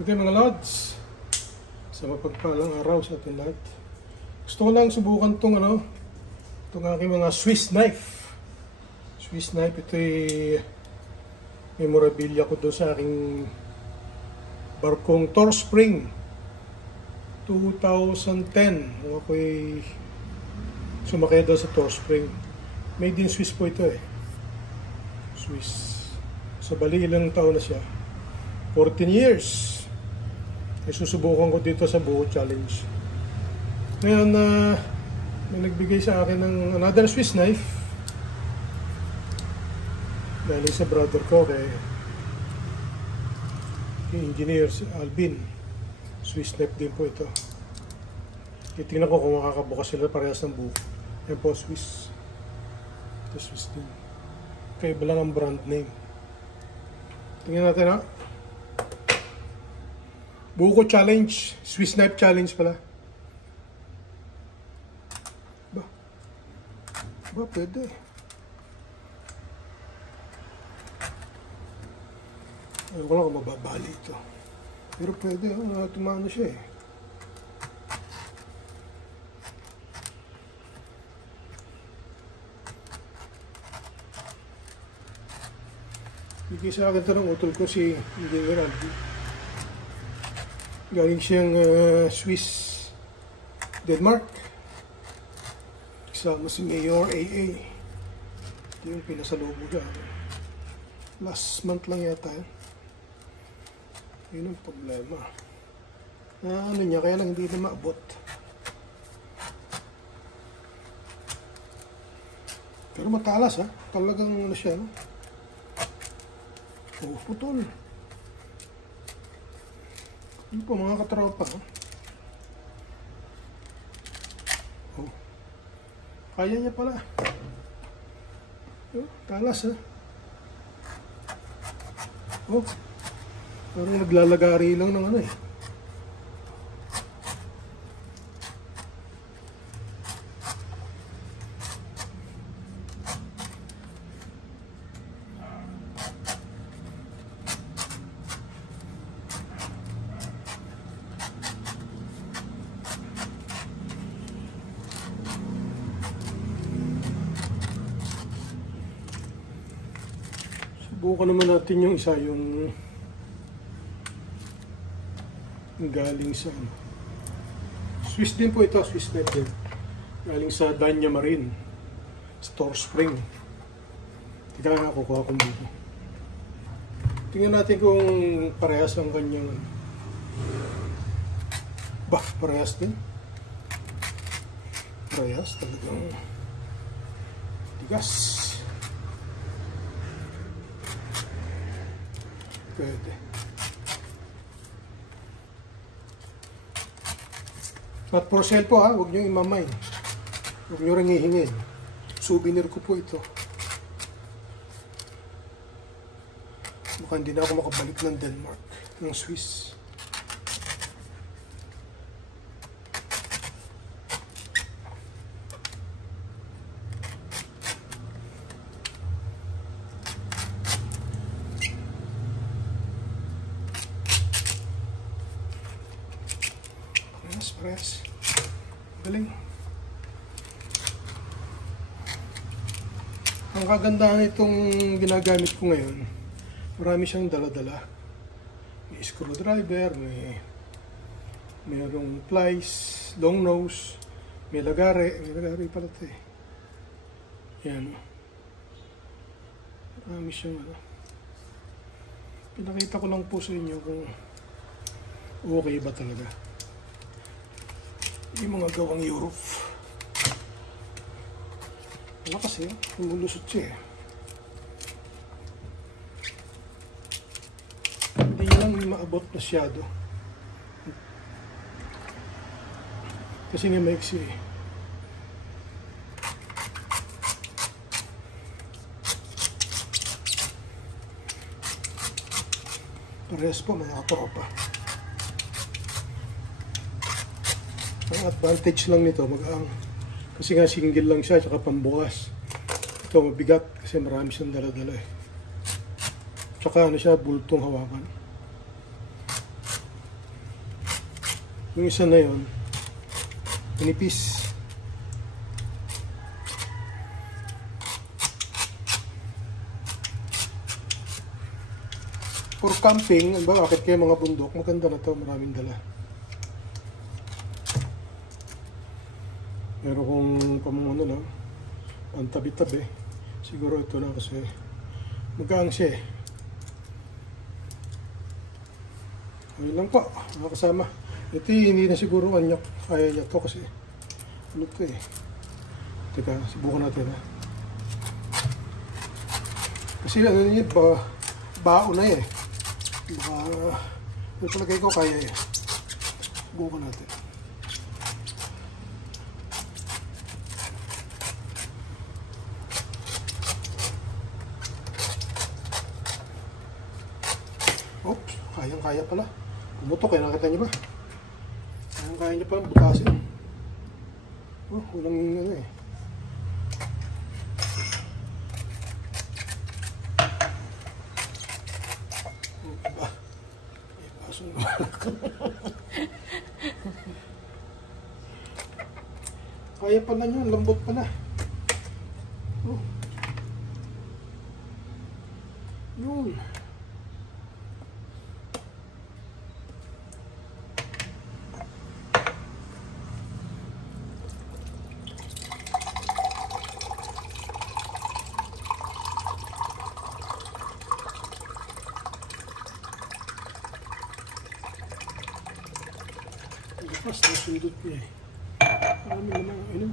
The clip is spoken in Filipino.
Okay mga lods, sa mapagpalang araw sa ating lahat. Gusto ko lang subukan itong aking mga Swiss knife. Swiss knife, ito'y memorabilia ko doon sa aking barkong Tor Spring 2010. Ako'y sumakay doon sa Tor Spring. Made in Swiss po ito eh. Swiss. Sa bali ilang taon na siya. 14 years. Susubukan ko dito sa Buho Challenge. Ngayon, may nagbigay sa akin ng another Swiss knife. Dahil sa brother ko, kay engineer si Alvin. Swiss knife din po ito. Titingnan ko kung makakabukas sila parehas ng buho. Yan po, Swiss. Ito Swiss din. Kaiba lang ang brand name. Tingnan natin ha. Buho Challenge, Swiss Knife Challenge pala. Ba pwede. Ayaw ko lang kung mababali ito. Pero pwede, tumano siya eh. Bigay sa akin ito ng utol ko si Engineer Alvin. Galing siyang Swiss, Denmark. Kasama si Mayor AA. Ito yung pinasalubog niya. Last month lang yata yun. Yun ang problema. Ano niya, kaya lang hindi na maabot. Pero matalas ha. Talagang ano siya. No? Oh, putol. Yun po mga katropa. Oh. Kaya niya pala. Oh, talas ha. Oh. Parang naglalagari lang ng ano eh. Subukan naman natin yung isa, yung galing sa Swiss din po ito, Swiss knife din. Galing sa Danya Marine, Tor Spring. Tika nga kukuha kong buho. Tingnan natin kung parehas ang kanyang buff, parehas din. Parehas, talagang tigas. Pwede. At for sale po ha, huwag nyo imamay. Huwag nyo rin ihingin. Souvenir ko po ito. Baka hindi na ako makabalik ng Denmark, ng Swiss. Parehas. Galing. Ang kagandahan itong ginagamit ko ngayon, marami siyang dala-dala. May screwdriver, mayroong plies, long nose, may lagare pala ito eh. Yan. Marami siyang pinakita ko lang po sa inyo kung okay ba talaga. Yung mga gawang Europe. Wala kasi, lumulusot siya eh. Hindi niya lang maabot masyado. Kasi nga maiksi eh. Parehas po mga katropa. Ang advantage lang nito, kasi nga single lang siya, tsaka pambukas. Ito mabigat kasi marami siyang dala-dala eh. Tsaka ano siya, bultong hawakan. Yung isa na yun, manipis. For camping, ano ba, akit kayo mga bundok, maganda na to, maraming dala. Pero kung pamungo lang, ang tabi-tabi, siguro ito na kasi magaang siya eh. Ayun lang po, mga kasama. Ito hindi na siguro anyak, kaya niya to kasi ano to eh. Teka, subukan natin ha. Kasi ano niya, bao na eh. Baka, yung palagay ko kaya eh. Subukan natin. Oops, kayang-kaya pala. Pumutok eh, nakita niyo ba? Kayang-kaya niya pala butasin. Oh, walang ano eh. Diba? Eh, pasong kaya pala niyo, lambot pala. Oh. Yun. Pas, nasundot niya eh. Marami naman, ano?